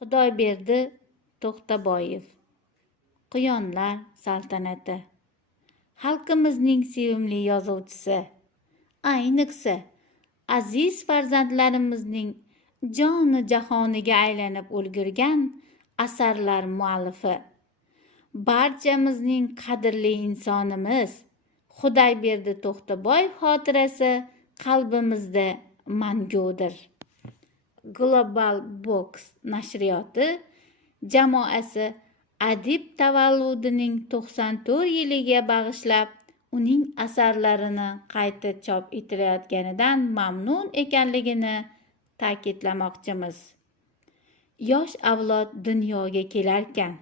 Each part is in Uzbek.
Xudoyberdi To'xtaboyev. Quyonlar saltanati. Xalqimizning sevimli yozuvchisi, ayniqsa aziz farzandlarimizning joni jahoniga aylanib ulgurgan asarlar muallifi, barchamizning qadrli insonimiz Xudoyberdi To'xtaboyev xotirasi qalbimizda mangudir. Global Box nashriyoti jamoasi adib tavalludining 94 yiliga bag'ishlab uning asarlarini qayta chop etilayotganidan mamnun ekanligini ta'kidlamoqchimiz. Yosh avlod dunyoga kelarkan,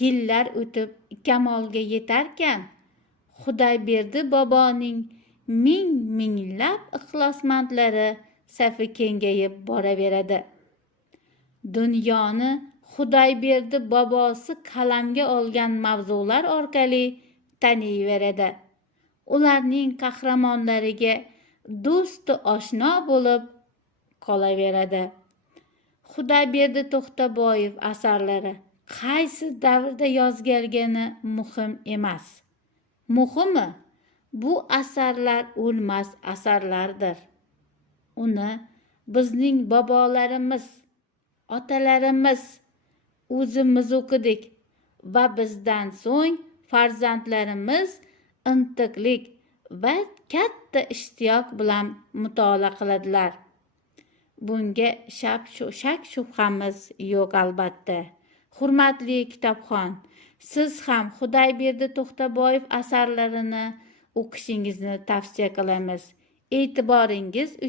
yillar o'tib kamolga yetarkan, Xudoyberdi boboning minglab ixlosmandlari safi kengayib boraveradi. Dunyoni Xudoyberdi bobosi qalamga olgan mavzular orqali taniyveradi. Ularning qahramonlariga do'stu oshno bo'lib qolaveradi. Xudoyberdi To'xtaboyev asarlari qaysi davrda yozilgani muhim emas. Muhimi, bu asarlar o'lmas asarlardir. Uni bizning bobolarimiz, otalarimiz, o'zimiz o'qidik va bizdan so'ng farzandlarimiz intiqlik va katta ishtiyoq bilan mutolaa qiladilar. Bunga shak shubhamiz yo'q albatta. Hurmatli kitobxon, siz ham Xudoyberdi To'xtaboyev asarlarini o'qishingizni tavsiya qilamiz. E'tiboringiz uchun